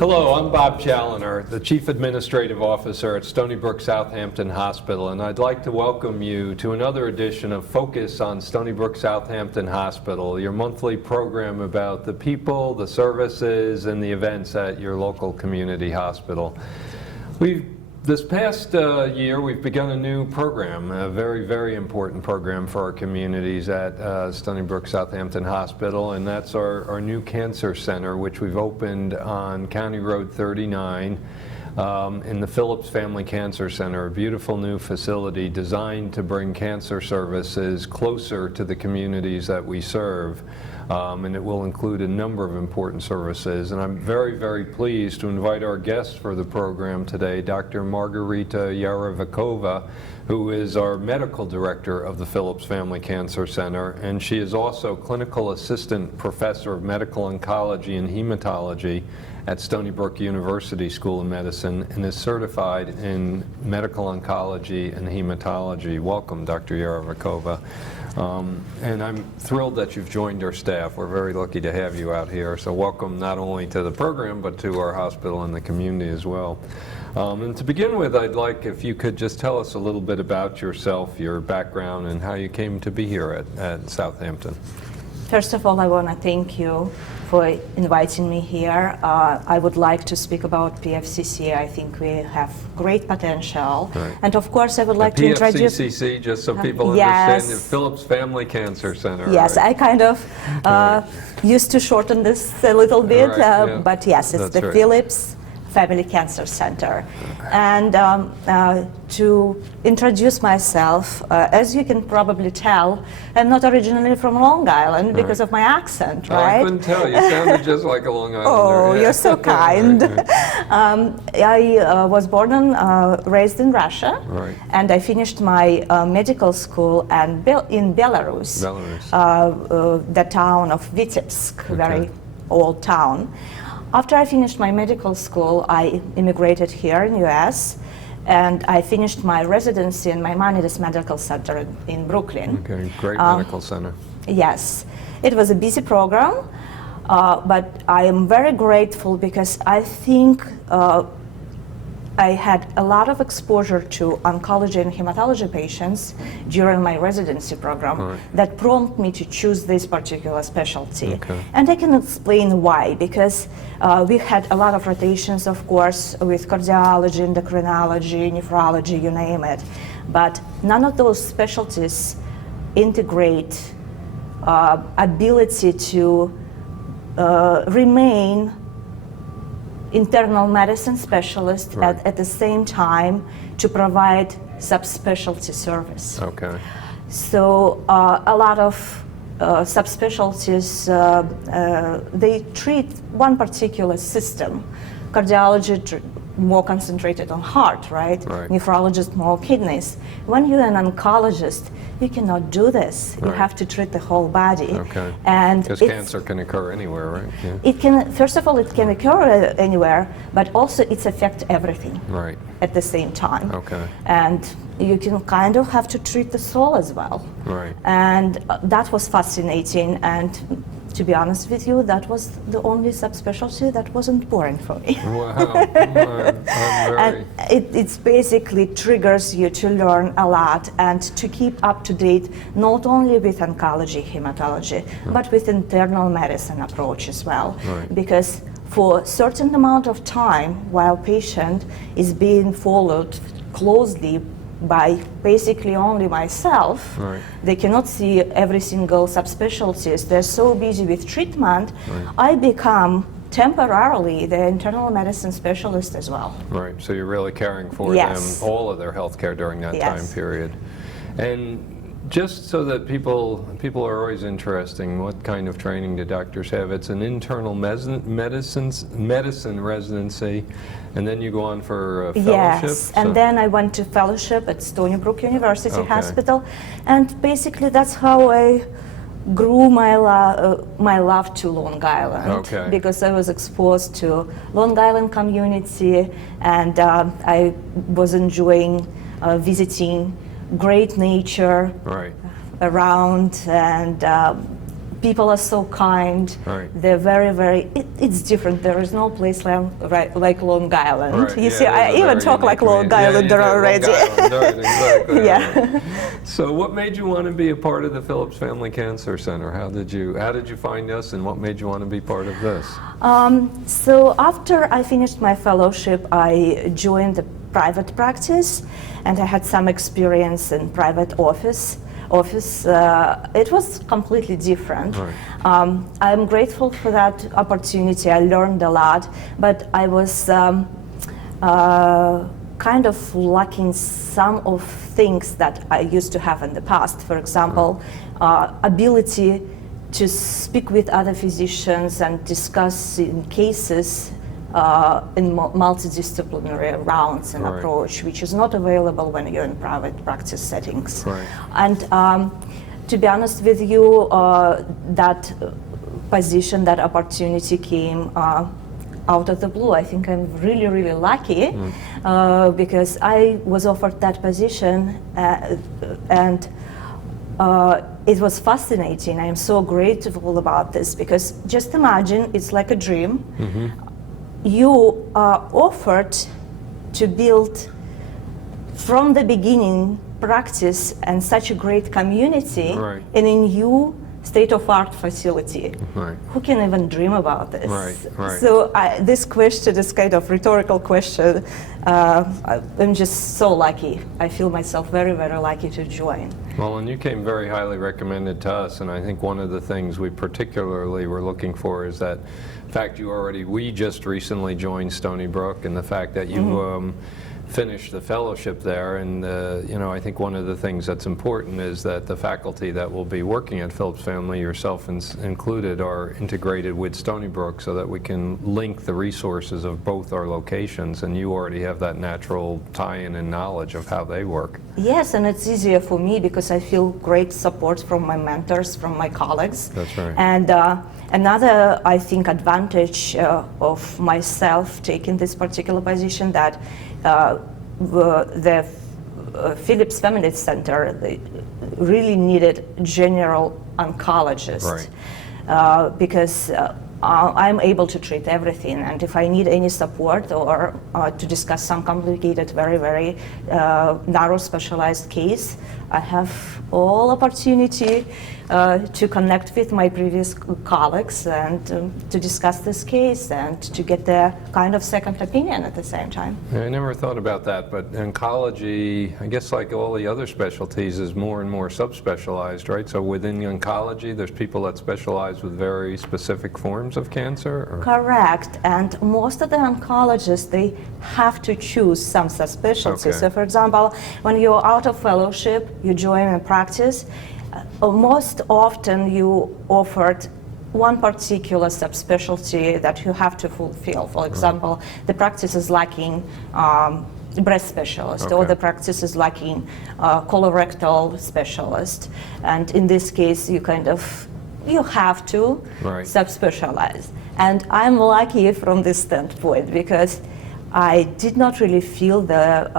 Hello, I'm Bob Challoner, the Chief Administrative Officer at Stony Brook Southampton Hospital, and I'd like to welcome you to another edition of Focus on Stony Brook Southampton Hospital, your monthly program about the people, the services, and the events at your local community hospital. This past year, we've begun a new program, a very, very important program for our communities at Stony Brook Southampton Hospital, and that's our new cancer center, which we've opened on County Road 39 in the Phillips Family Cancer Center, a beautiful new facility designed to bring cancer services closer to the communities that we serve. And it will include a number of important services. And I'm very, very pleased to invite our guest for the program today, Dr. Margarita Yarovikova, who is our medical director of the Phillips Family Cancer Center. And she is also clinical assistant professor of medical oncology and hematology at Stony Brook University School of Medicine and is certified in medical oncology and hematology. Welcome, Dr. Yarovikova. And I'm thrilled that you've joined our staff. We're very lucky to have you out here. So welcome not only to the program, but to our hospital and the community as well. And to begin with, I'd like if you could just tell us a little bit about yourself, your background, and how you came to be here at Southampton. First of all, I want to thank you for inviting me here. I would like to speak about PFCC. I think we have great potential. Right. And of course, I would like to introduce... PFCC, just so people yes. understand, the Phillips Family Cancer Center. Yes, right? I kind of used to shorten this a little bit, right, yeah. but yes, it's That's the right. Phillips Family Cancer Center. And to introduce myself, as you can probably tell, I'm not originally from Long Island because of my accent, right? I couldn't tell. You sounded just like a Long Islander. Oh, yeah. you're so kind. I was born and raised in Russia, Right. and I finished my medical school in Belarus, the town of Vitebsk, very old town. After I finished my medical school, I immigrated here in US, and I finished my residency in Maimonides Medical Center in Brooklyn. Okay, great medical center. Yes, it was a busy program, but I am very grateful because I think I had a lot of exposure to oncology and hematology patients during my residency program that prompted me to choose this particular specialty. Okay. And I can explain why, because we had a lot of rotations, of course, with cardiology, endocrinology, nephrology, you name it. But none of those specialties integrate ability to remain internal medicine specialist at the same time to provide subspecialty service. Okay. So a lot of subspecialties, they treat one particular system. Cardiology more concentrated on heart, right? Nephrologist more kidneys. When you're an oncologist, you cannot do this. You have to treat the whole body. Okay. And because cancer can occur anywhere, right? Yeah. It can, first of all, it can occur anywhere, but also it affects everything at the same time. Okay. And you can kind of have to treat the soul as well. Right. And that was fascinating. And to be honest with you, that was the only subspecialty that wasn't boring for me. Wow. And it's basically triggers you to learn a lot and to keep up to date, not only with oncology, hematology, but with internal medicine approach as well. Because for a certain amount of time, while patient is being followed closely by basically only myself, they cannot see every single subspecialties. They're so busy with treatment, I become temporarily the internal medicine specialist as well. Right, so you're really caring for them, all of their health care during that time period. And just so that people are always interesting, what kind of training do doctors have? It's an internal medicine residency, and then you go on for a fellowship? Yes, and then I went to fellowship at Stony Brook University Hospital, and basically that's how I grew my love to Long Island, because I was exposed to Long Island community, and I was enjoying visiting great nature around, and people are so kind. Right. They're very, very. It's different. There is no place like Long Island. Right, You yeah, see, it is I a even very talk like unique Long community. Islander Yeah, you do, already. Long Island, right, exactly. Yeah. Right. So, what made you want to be a part of the Phillips Family Cancer Center? How did you find us, and what made you want to be part of this? So after I finished my fellowship, I joined the private practice, and I had some experience in private office. It was completely different. Right. I'm grateful for that opportunity. I learned a lot, but I was kind of lacking some of things that I used to have in the past. For example, ability to speak with other physicians and discuss in cases in multidisciplinary rounds and Right. approach, which is not available when you're in private practice settings. Right. And to be honest with you, that position, that opportunity came out of the blue. I think I'm really, really lucky because I was offered that position and it was fascinating. I am so grateful about this because just imagine it's like a dream. You are offered to build from the beginning practice and such a great community Right. in a new state-of-art facility. Right. Who can even dream about this? Right, right. So this question is kind of rhetorical question. I'm just so lucky. I feel myself very, very lucky to join. Well, and you came very highly recommended to us, and I think one of the things we particularly were looking for is that fact we just recently joined Stony Brook, and the fact that you finished the fellowship there, and I think one of the things that's important is that the faculty that will be working at Phillips Family, yourself included, are integrated with Stony Brook so that we can link the resources of both our locations, and you already have that natural tie-in and knowledge of how they work. Yes, and it's easier for me because I feel great support from my mentors, from my colleagues. That's right. And another, I think, advantage of myself taking this particular position that the Phillips Family Center they really needed general oncologist because I'm able to treat everything, and if I need any support or to discuss some complicated, very, very narrow specialized case, I have all opportunity to connect with my previous colleagues and to discuss this case and to get their kind of second opinion at the same time. Yeah, I never thought about that, but oncology, I guess like all the other specialties, is more and more subspecialized, right? So within oncology, there's people that specialize with very specific forms of cancer? Or? Correct, and most of the oncologists, they have to choose some subspecialty. Okay. So for example, when you're out of fellowship, you join a practice, most often you offered one particular subspecialty that you have to fulfill. For example, the practice is lacking breast specialist, or the practice is lacking colorectal specialist, and in this case you have to subspecialize. And I'm lucky from this standpoint because I did not really feel the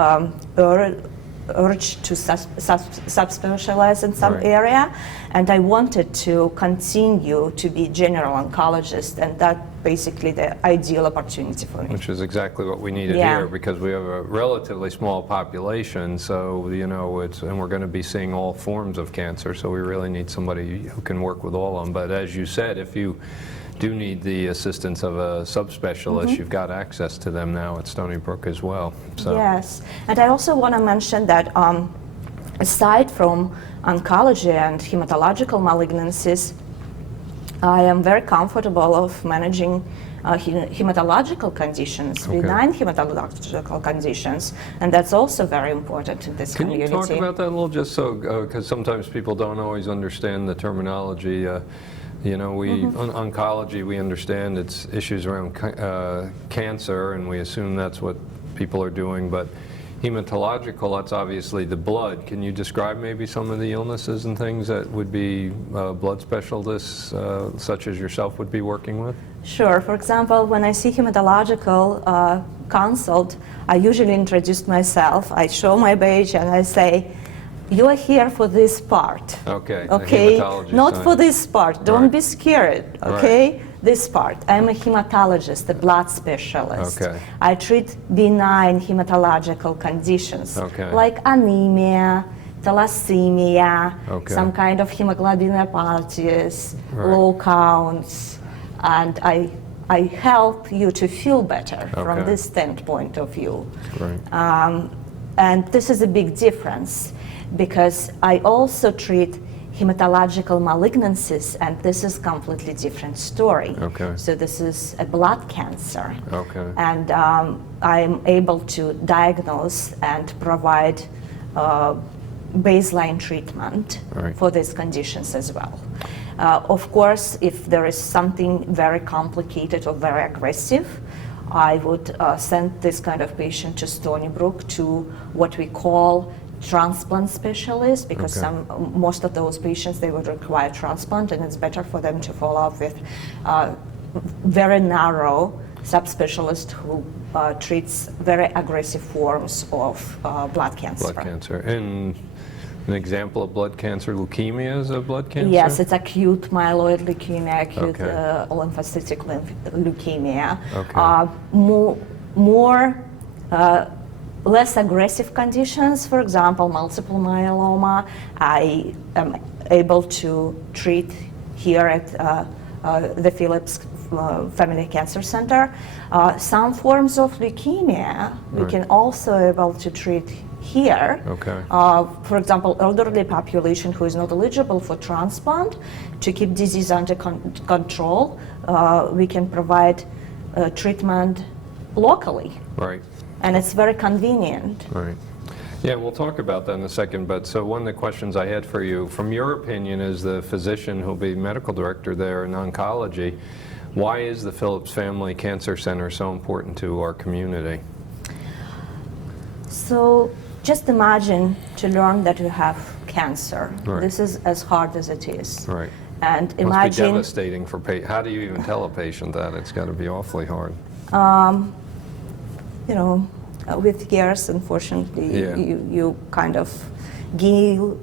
urge to subspecialize in some area, and I wanted to continue to be general oncologist, and that basically the ideal opportunity for me. Which is exactly what we needed here, because we have a relatively small population, so and we're going to be seeing all forms of cancer, so we really need somebody who can work with all of them. But as you said, if you do need the assistance of a subspecialist, you've got access to them now at Stony Brook as well. So. Yes, and I also want to mention that aside from oncology and hematological malignancies, I am very comfortable of managing hematological conditions, benign hematological conditions, and that's also very important in this community. Can you talk about that a little, just so, because sometimes people don't always understand the terminology. Oncology, we understand it's issues around cancer, and we assume that's what people are doing, but hematological, that's obviously the blood. Can you describe maybe some of the illnesses and things that would be blood specialists, such as yourself, would be working with? Sure. For example, when I see hematological consult, I usually introduce myself. I show my badge and I say, you are here for this part. Okay. The Okay, hematology not side. for this part. Don't Right. be scared. Okay, this part. I'm a hematologist, a blood specialist. Okay. I treat benign hematological conditions Okay. like anemia, thalassemia, Okay. some kind of hemoglobinopathies, Right. low counts, and I help you to feel better from Okay. this standpoint of view. Right. And this is a big difference because I also treat hematological malignancies, and this is completely different story. Okay. So this is a blood cancer. Okay. And I'm able to diagnose and provide baseline treatment Right. for these conditions as well. Of course, if there is something very complicated or very aggressive, I would send this kind of patient to Stony Brook to what we call transplant specialist, because Okay. most of those patients, they would require transplant, and it's better for them to follow up with very narrow subspecialist who treats very aggressive forms of blood cancer. Blood cancer. And an example of blood cancer, leukemia is a blood cancer? Yes, it's acute myeloid leukemia, acute Okay. lymphocytic leukemia. Okay. More less aggressive conditions, for example, multiple myeloma, I am able to treat here at the Phillips Family Cancer Center. Some forms of leukemia we Right. can also able to treat here. Okay. For example, elderly population who is not eligible for transplant, to keep disease under control, we can provide treatment locally, Right. and it's very convenient. Right. Yeah, we'll talk about that in a second, but so one of the questions I had for you, from your opinion as the physician who'll be medical director there in oncology, why is the Phillips Family Cancer Center so important to our community? So just imagine to learn that you have cancer. Right. This is as hard as it is. Right. And Must be imagine, devastating for how do you even tell a patient that? It's got to be awfully hard. you know, with years, unfortunately, Yeah. you kind of gain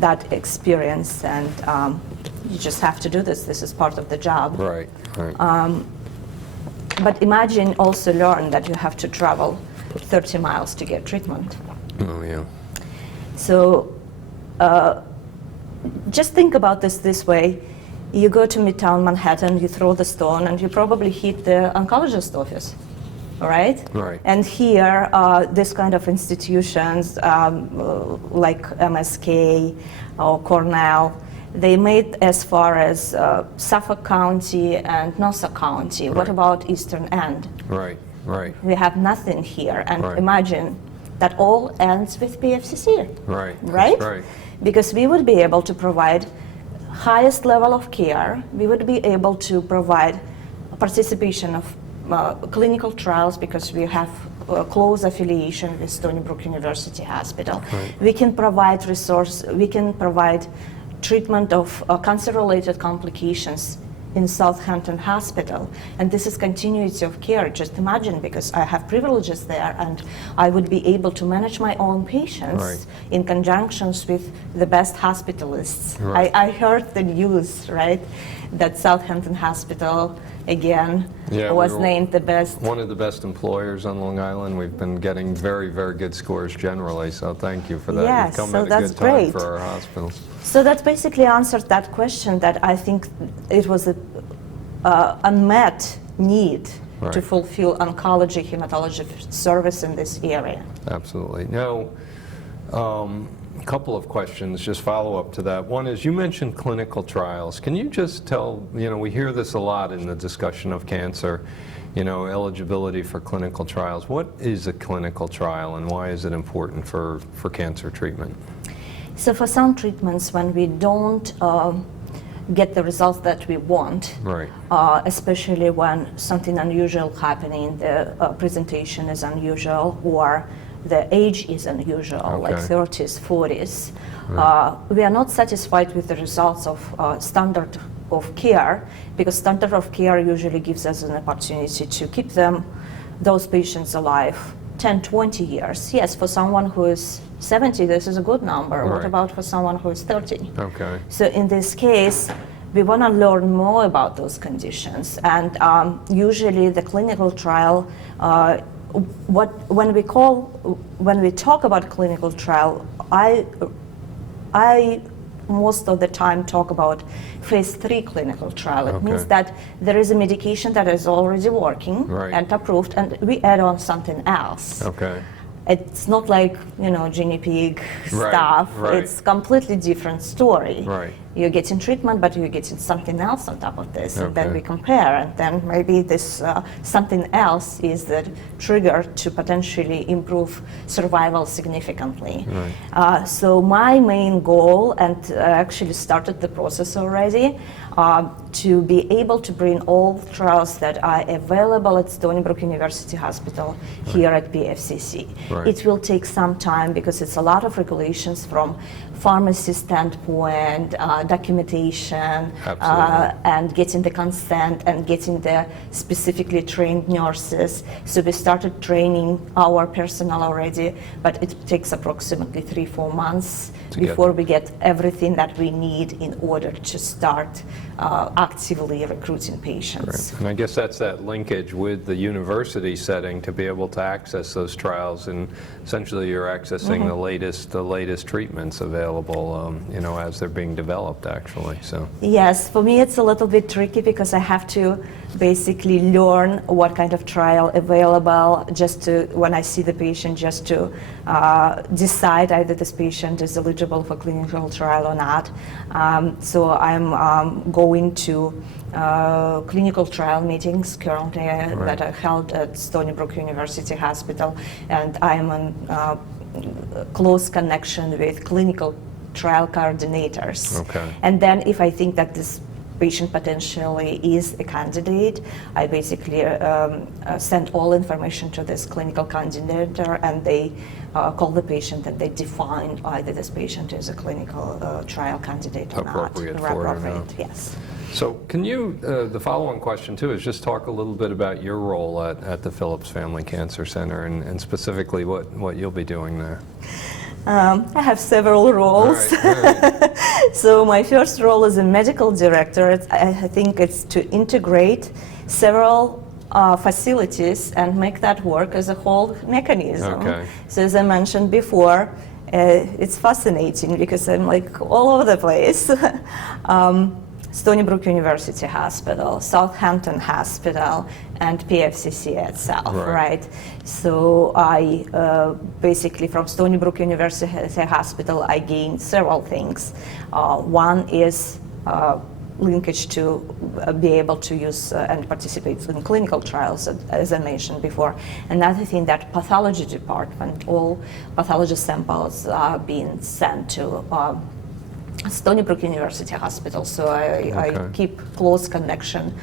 that experience, and you just have to do this. This is part of the job. Right. Right. But imagine also learn that you have to travel 30 miles to get treatment. Oh yeah. So just think about this way. You go to Midtown Manhattan, you throw the stone, and you probably hit the oncologist office, all right? Right. And here, this kind of institutions like MSK or Cornell, they made as far as Suffolk County and Nassau County. What Right. about Eastern End? Right. Right. We have nothing here, and Right. imagine that all ends with PFCC. Right. Right? That's right. Because we would be able to provide highest level of care. We would be able to provide participation of clinical trials because we have close affiliation with Stony Brook University Hospital. Right. We can provide we can provide treatment of cancer-related complications in Southampton Hospital, and this is continuity of care. Just imagine, because I have privileges there, and I would be able to manage my own patients Right. in conjunctions with the best hospitalists. Right. I heard the news, right, that Southampton Hospital again Yeah, was we were named the best. one of the best employers on Long Island. We've been getting very, very good scores generally, so thank you for that. Yes, You've come so at a that's good time great. for our hospitals. So that basically answered that question, that I think it was a unmet need to Right. fulfill oncology, hematology service in this area. Absolutely. Now, a couple of questions, just follow up to that. One is, you mentioned clinical trials. Can you just tell, we hear this a lot in the discussion of cancer, eligibility for clinical trials. What is a clinical trial, and why is it important for cancer treatment? So for some treatments, when we don't get the results that we want, Right. especially when something unusual happening, the presentation is unusual, or the age is unusual, like Okay. 30s, 40s, we are not satisfied with the results of standard of care, because standard of care usually gives us an opportunity to keep those patients alive 10, 20 years. Yes, for someone who is 70, this is a good number. What Right. about for someone who is 30? Okay. So in this case, we want to learn more about those conditions, and usually the clinical trial, when we talk about clinical trial, I most of the time talk about phase 3 clinical trial. It means Okay. that there is a medication that is already working Right. and approved, and we add on something else. Okay. It's not like, guinea pig Right, stuff. right. It's completely different story. Right. You're getting treatment, but you're getting something else on top of this, and then Okay. we compare, and then maybe this something else is the trigger to potentially improve survival significantly. Right. So my main goal, and actually started the process already, to be able to bring all trials that are available at Stony Brook University Hospital here at PFCC. Right. It will take some time because it's a lot of regulations from pharmacy standpoint, documentation, Absolutely. and getting the consent and getting the specifically trained nurses. So we started training our personnel already, but it takes approximately 3-4 months To get before we get everything that we need in order to start actively recruiting patients. And I guess that's that linkage with the university setting to be able to access those trials, and essentially you're accessing the latest treatments available, as they're being developed, actually. So. Yes, for me it's a little bit tricky because I have to basically learn what kind of trial available just to, when I see the patient, just to decide either this patient is eligible for clinical trial or not. So I'm going to clinical trial meetings currently that are held at Stony Brook University Hospital, and I'm in close connection with clinical trial coordinators. Okay. And then if I think that this patient potentially is a candidate, I basically send all information to this clinical coordinator, and they call the patient, and they define either this patient is a clinical trial candidate or Appropriate not. for it or Appropriate, not. yes. So can you, the follow-on question too is just talk a little bit about your role at the Phillips Family Cancer Center, and specifically what you'll be doing there. I have several roles. All right. So my first role as a medical director, I think it's to integrate several facilities and make that work as a whole mechanism. Okay. So as I mentioned before, it's fascinating because I'm like all over the place. Stony Brook University Hospital, Southampton Hospital, and PFCC itself, right? So I basically from Stony Brook University Hospital, I gained several things. One is linkage to be able to use and participate in clinical trials, as I mentioned before. Another thing, that pathology department, all pathology samples are being sent to Stony Brook University Hospital, so I keep close connection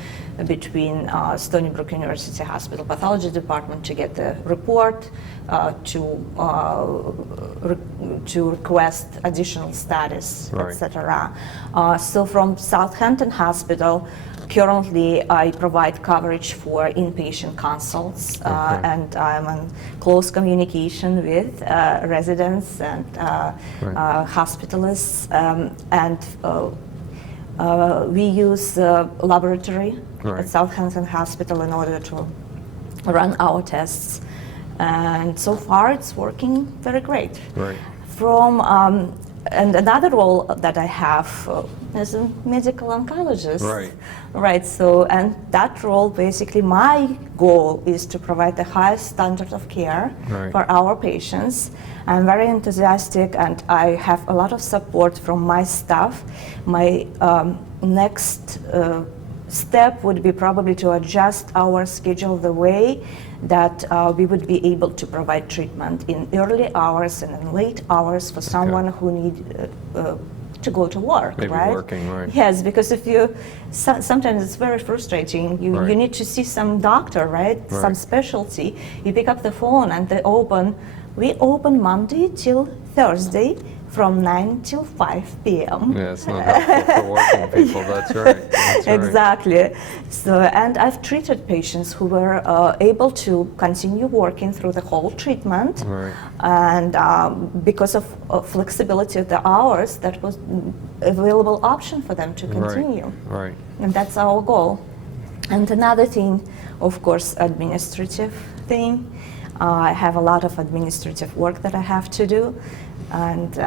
between Stony Brook University Hospital Pathology Department to get the report, to request additional studies, etc. So from Southampton Hospital, currently I provide coverage for inpatient consults, and I'm in close communication with residents and hospitalists, and we use laboratory at Southampton Hospital in order to run our tests, and so far it's working very great. From and another role that I have is a medical oncologist. So, and that role, basically my goal is to provide the highest standard of care for our patients. I'm very enthusiastic, and I have a lot of support from my staff. My next step would be probably to adjust our schedule the way that we would be able to provide treatment in early hours and in late hours for someone who need to go to work, Maybe working, Yes, because if you, sometimes it's very frustrating. You need to see some doctor, some specialty. You pick up the phone and we open Monday till Thursday from 9 till 5 p.m. Yeah, it's not helpful for working people, that's right. That's right. Exactly. So, and I've treated patients who were able to continue working through the whole treatment, Right. and because of flexibility of the hours, that was available option for them to continue. Right. And that's our goal. And another thing, of course, administrative thing. I have a lot of administrative work that I have to do. And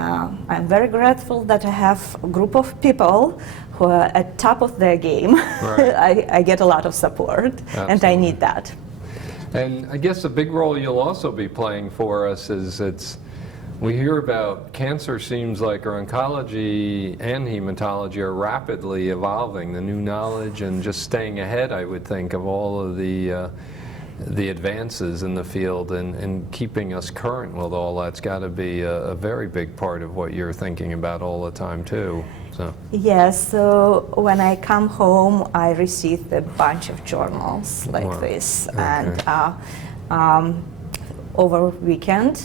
I'm very grateful that I have a group of people who are at top of their game. Right. I get a lot of support, and I need that. And I guess a big role you'll also be playing for us is we hear about cancer seems like our oncology and hematology are rapidly evolving. The new knowledge and just staying ahead, I would think, of all of the advances in the field and keeping us current with all that's got to be a very big part of what you're thinking about all the time too. So. Yes, so when I come home, I receive a bunch of journals like this. Okay. And over weekend,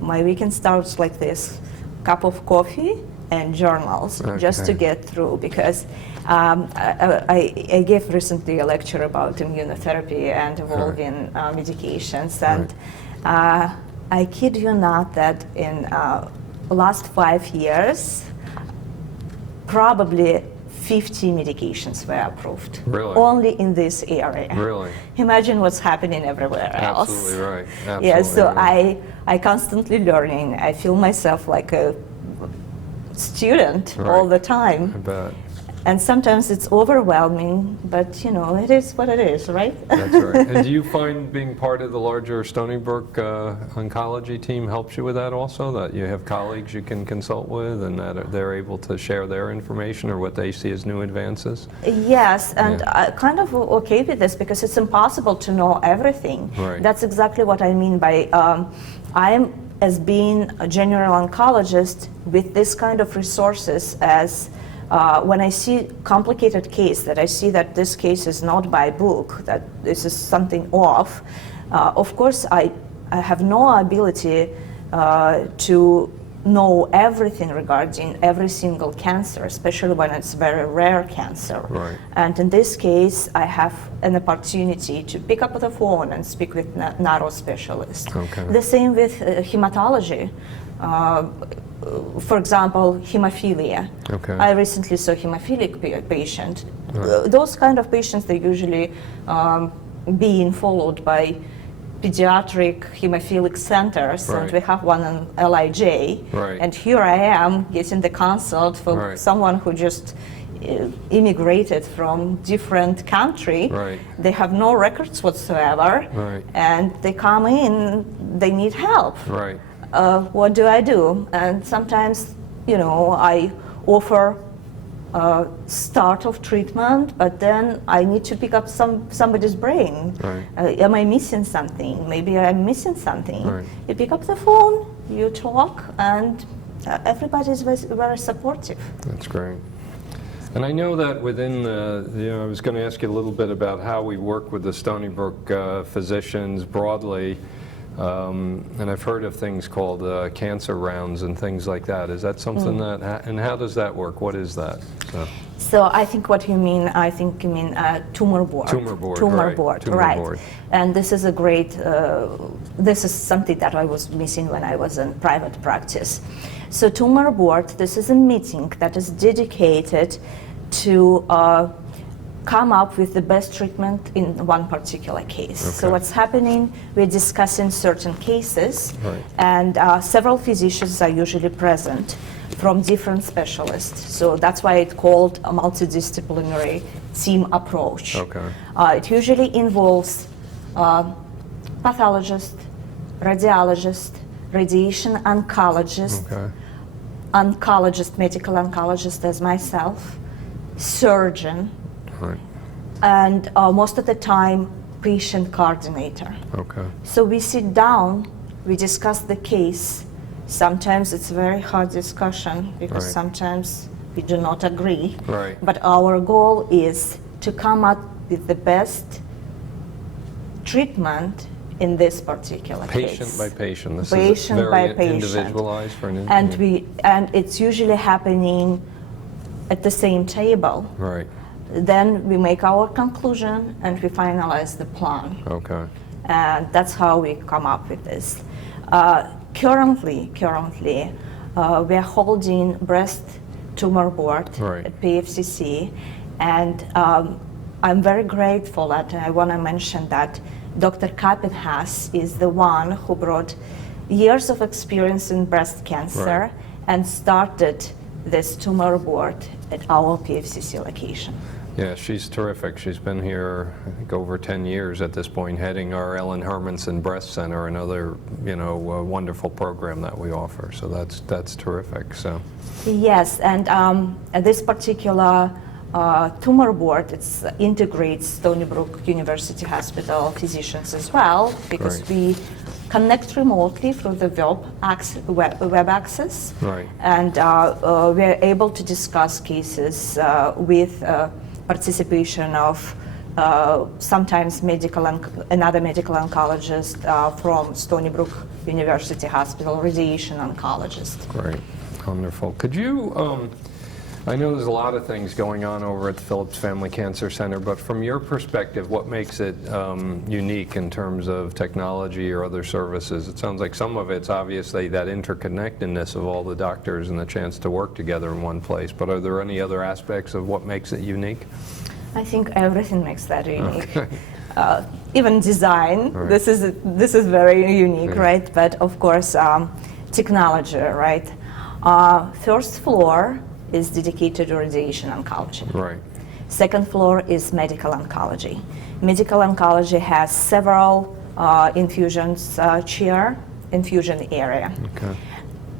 my weekend starts like this: cup of coffee and journals, just to get through, because I gave recently a lecture about immunotherapy and evolving medications, and I kid you not that in the last 5 years, probably 50 medications were approved. Really? Only in this area. Really? Imagine what's happening everywhere else. Absolutely right. Absolutely yeah, so right. I constantly learning. I feel myself like a student all the time. I bet. And sometimes it's overwhelming, but you know, it is what it is, right? That's right. And do you find being part of the larger Stony Brook oncology team helps you with that also, that you have colleagues you can consult with and that they're able to share their information or what they see as new advances? Yes, and I'm kind of okay with this because it's impossible to know everything. Right. That's exactly what I mean by I'm, as being a general oncologist, with this kind of resources as when I see complicated case, that I see that this case is not by book, that this is something off, of course I have no ability to know everything regarding every single cancer, especially when it's very rare cancer. Right. And in this case, I have an opportunity to pick up the phone and speak with neuro specialists. Okay. The same with hematology. For example, hemophilia. Okay. I recently saw a hemophilic patient. Right. Those kind of patients, they usually being followed by pediatric hemophilic centers, and we have one in LIJ. Right. And here I am getting the consult for someone who just immigrated from different country. Right. They have no records whatsoever, and they come in, they need help. Right. What do I do? And sometimes, you know, I offer start of treatment, but then I need to pick up somebody's brain. Right. Am I missing something? Maybe I'm missing something. Right. You pick up the phone, you talk, and everybody is very supportive. That's great. And I know that within the, I was going to ask you a little bit about how we work with the Stony Brook physicians broadly. And I've heard of things called cancer rounds and things like that. Is that something that, and how does that work? What is that? So I think what you mean, you mean tumor board. Tumor board, tumor board, tumor right. board. And this is a great, this is something that I was missing when I was in private practice. So tumor board, this is a meeting that is dedicated to come up with the best treatment in one particular case. Okay. So what's happening, we're discussing certain cases, and several physicians are usually present from different specialists. So that's why it's called a multidisciplinary team approach. Okay. It usually involves pathologist, radiologist, radiation oncologist, oncologist, medical oncologist as myself, surgeon, and most of the time, patient coordinator. Okay. So we sit down, we discuss the case. Sometimes it's a very hard discussion because sometimes we do not agree. Right. But our goal is to come up with the best treatment in this particular case. Patient by patient. This patient is very by patient. individualized for an And we and it's usually happening at the same table. Right. Then we make our conclusion and we finalize the plan. Okay. And that's how we come up with this. Currently, we are holding breast tumor board Right. at PFCC, and I'm very grateful that I want to mention that Dr. Kappenhaas is the one who brought years of experience in breast cancer Right. and started this tumor board at our PFCC location. Yeah, she's terrific. She's been here, I think, over 10 years at this point, heading our Ellen Hermanson Breast Center, another, wonderful program that we offer. So that's terrific. So. Yes, and this particular tumor board integrates Stony Brook University Hospital physicians as well, because Right. we connect remotely through the web access, Right. and we're able to discuss cases with participation of sometimes another medical oncologist from Stony Brook University Hospital, radiation oncologist. Great, wonderful. Could you, I know there's a lot of things going on over at the Phillips Family Cancer Center, but from your perspective, what makes it unique in terms of technology or other services? It sounds like some of it's obviously that interconnectedness of all the doctors and the chance to work together in one place, but are there any other aspects of what makes it unique? I think everything makes that unique. Okay. Even design, Right. this is very unique, Yeah. right? But of course, technology, right? First floor is dedicated to radiation oncology. Right. Second floor is medical oncology. Medical oncology has several infusion area. Okay.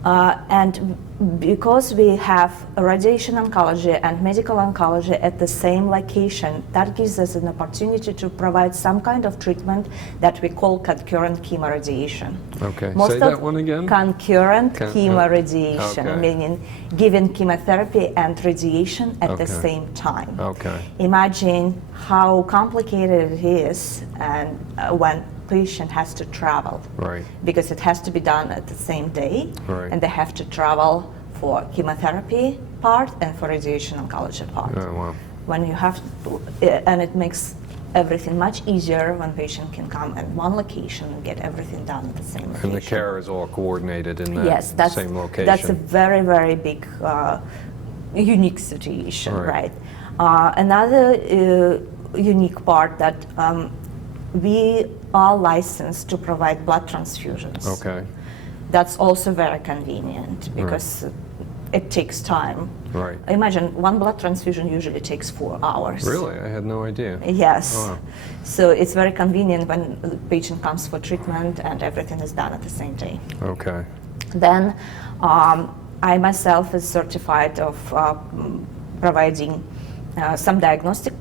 And because we have radiation oncology and medical oncology at the same location, that gives us an opportunity to provide some kind of treatment that we call concurrent chemoradiation. Okay. Most Say of that one again. Concurrent chemoradiation, Okay. meaning giving chemotherapy and radiation at the Okay. same time. Okay. Imagine how complicated it is, and when patient has to travel, Right. because it has to be done at the same day, Right. and they have to travel for chemotherapy part and for radiation oncology part. Oh, wow. When you have to, and it makes everything much easier when patient can come at one location and get everything done at the same location. And the care is all coordinated in that Yes, that's, same location. that's a very, very big, unique situation, Right. right? Another unique part that we are licensed to provide blood transfusions. Okay. That's also very convenient because it takes time. Right. Imagine one blood transfusion usually takes 4 hours. Really? I had no idea. Yes. Oh, wow. So it's very convenient when the patient comes for treatment and everything is done at the same day. Okay. Then I myself is certified of providing some diagnostic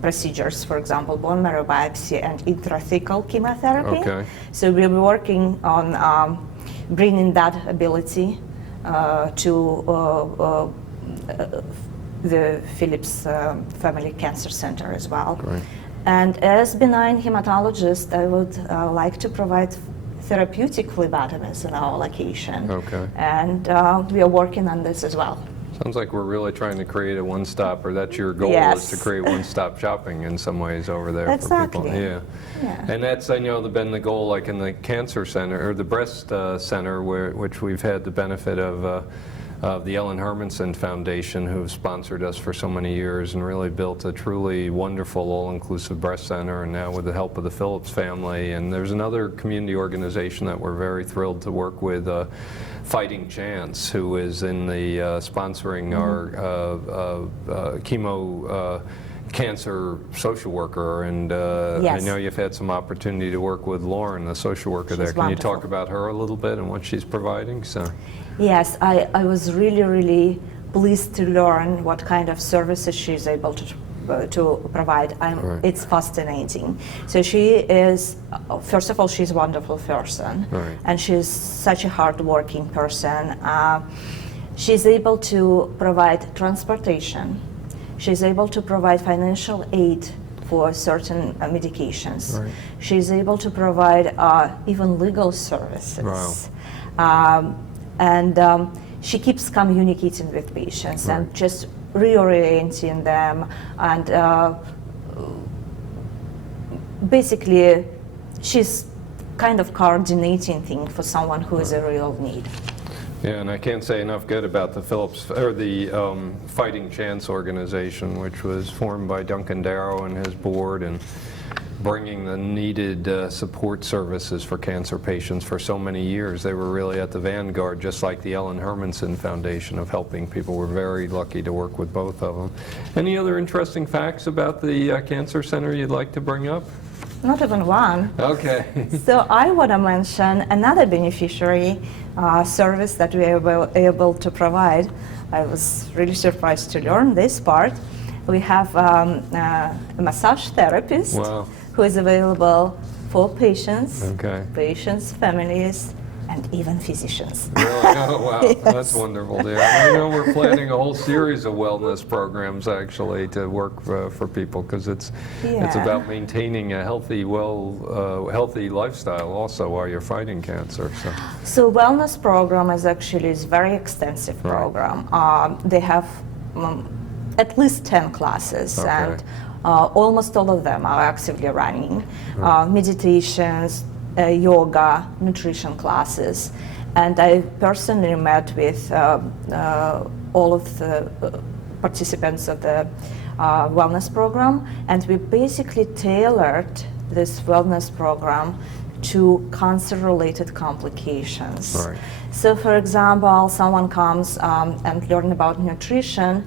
procedures, for example, bone marrow biopsy and intrathecal chemotherapy. Okay. So we'll be working on bringing that ability to the Phillips Family Cancer Center as well. Great. And as benign hematologist, I would like to provide therapeutic phlebotomies in our location. Okay. And we are working on this as well. Sounds like we're really trying to create a one-stop, or that's your goal, Yes. is to create one-stop shopping in some ways over there Exactly. for people. Yeah. Yeah. And that's, I know, been the goal, like in the cancer center, or the breast center, which we've had the benefit of the Ellen Hermanson Foundation, who've sponsored us for so many years and really built a truly wonderful all-inclusive breast center, and now with the help of the Phillips family. And there's another community organization that we're very thrilled to work with, Fighting Chance, who is in the sponsoring our chemo cancer social worker, and Yes. I know you've had some opportunity to work with Lauren, the social worker there. She's Can you talk wonderful. about her a little bit and what she's providing? So. Yes, I was really, really pleased to learn what kind of services she's able to provide. Right. It's fascinating. So she is, first of all, she's a wonderful person, Right. and she's such a hardworking person. She's able to provide transportation. She's able to provide financial aid for certain medications. Right. She's able to provide even legal services. Wow. and she keeps communicating with patients Right. and just reorienting them, and basically she's kind of coordinating things for someone who is a real need. Yeah, and I can't say enough good about the Phillips, or the Fighting Chance organization, which was formed by Duncan Darrow and his board, and bringing the needed support services for cancer patients for so many years. They were really at the vanguard, just like the Ellen Hermanson Foundation, of helping people. We're very lucky to work with both of them. Any other interesting facts about the Cancer Center you'd like to bring up? Not even one. Okay. So I want to mention another beneficiary service that we are able to provide. I was really surprised to learn this part. We have a massage therapist Wow. who is available for patients, Okay. patients, families, and even physicians. Really? Oh, wow. Yes. That's wonderful, dear. I know we're planning a whole series of wellness programs, actually, to work for people, because it's Yeah. about maintaining a healthy, healthy lifestyle also while you're fighting cancer. So wellness program is actually a very extensive Right. program. They have at least 10 classes, Okay. and almost all of them are actively running. Meditations, yoga, nutrition classes. And I personally met with all of the participants of the wellness program, and we basically tailored this wellness program to cancer-related complications. Right. So, for example, someone comes and learn about nutrition.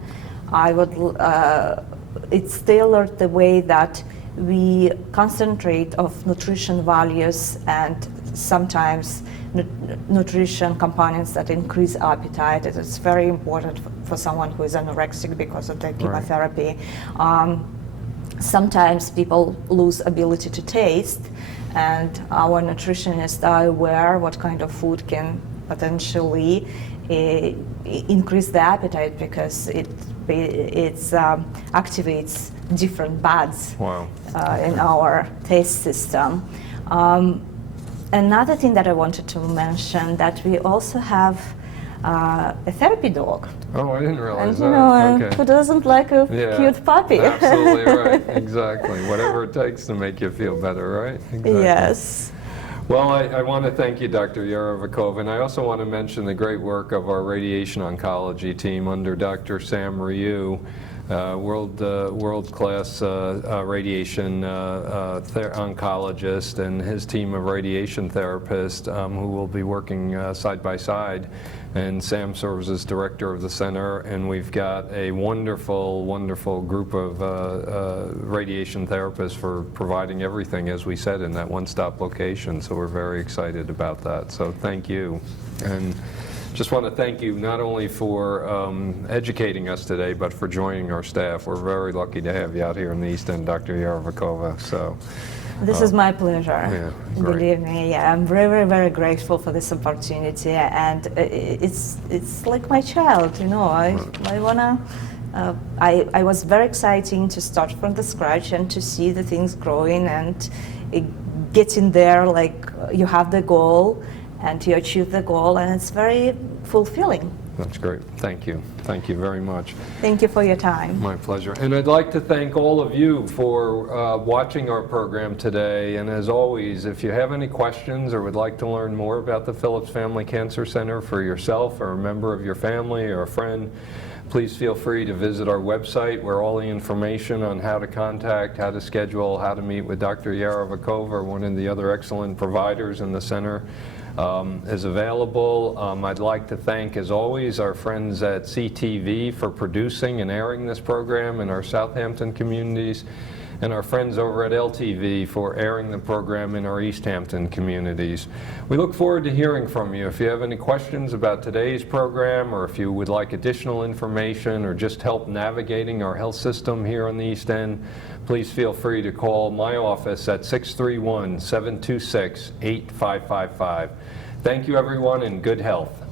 It's tailored the way that we concentrate of nutrition values and sometimes nutrition components that increase appetite. It's very important for someone who is anorexic because of the chemotherapy. Sometimes people lose ability to taste, and our nutritionists are aware what kind of food can potentially increase the appetite, because it activates different buds Wow. in our taste system. Another thing that I wanted to mention, that we also have a therapy dog. Oh, I didn't realize And that. who doesn't like a Yeah, cute puppy? Absolutely right. Exactly. Whatever it takes to make you feel better, right? Exactly. Yes. Well, I want to thank you, Dr. Yarovikova, and I also want to mention the great work of our radiation oncology team under Dr. Sam Ryu, world-class radiation oncologist, and his team of radiation therapists who will be working side by side. And Sam serves as director of the center, and we've got a wonderful, wonderful group of radiation therapists for providing everything, as we said, in that one-stop location. So we're very excited about that. So thank you. And just want to thank you not only for educating us today, but for joining our staff. We're very lucky to have you out here in the East End, Dr. Yarovikova. So. This is my pleasure. Yeah, great. Believe me, yeah, I'm very, very, very grateful for this opportunity, and it's like my child, you know. I wanna. I was very exciting to start from the scratch and to see the things growing and getting there. Like you have the goal, and you achieve the goal, and it's very fulfilling. That's great. Thank you. Thank you very much. Thank you for your time. My pleasure. And I'd like to thank all of you for watching our program today. And as always, if you have any questions or would like to learn more about the Phillips Family Cancer Center for yourself or a member of your family or a friend, please feel free to visit our website, where all the information on how to contact, how to schedule, how to meet with Dr. Yarovikova or one of the other excellent providers in the center is available. I'd like to thank, as always, our friends at CTV for producing and airing this program in our Southampton communities, and our friends over at LTV for airing the program in our East Hampton communities. We look forward to hearing from you. If you have any questions about today's program, or if you would like additional information or just help navigating our health system here on the East End, please feel free to call my office at 631-726-8555. Thank you, everyone, and good health.